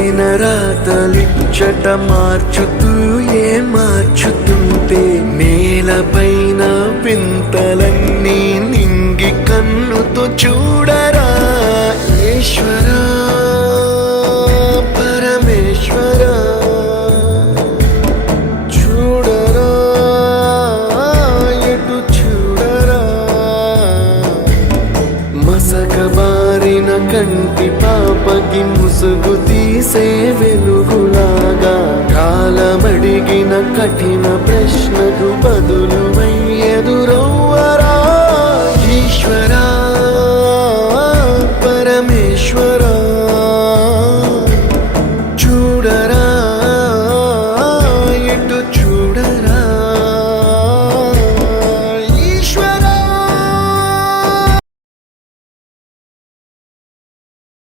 రాసిన రాతలిచ్చట మార్చుతూ మార్చుతుంటే నేలపైన వింతలన్నీ నింగి కన్నుతో చూడరా ఈశ్వరా పరమేశ్వరా చూడరా ఎటు చూడరా మసకబారిన కంటి పాపకి ముసుగు తీసే వెలుగులాగా కాలమడిగిన కఠిన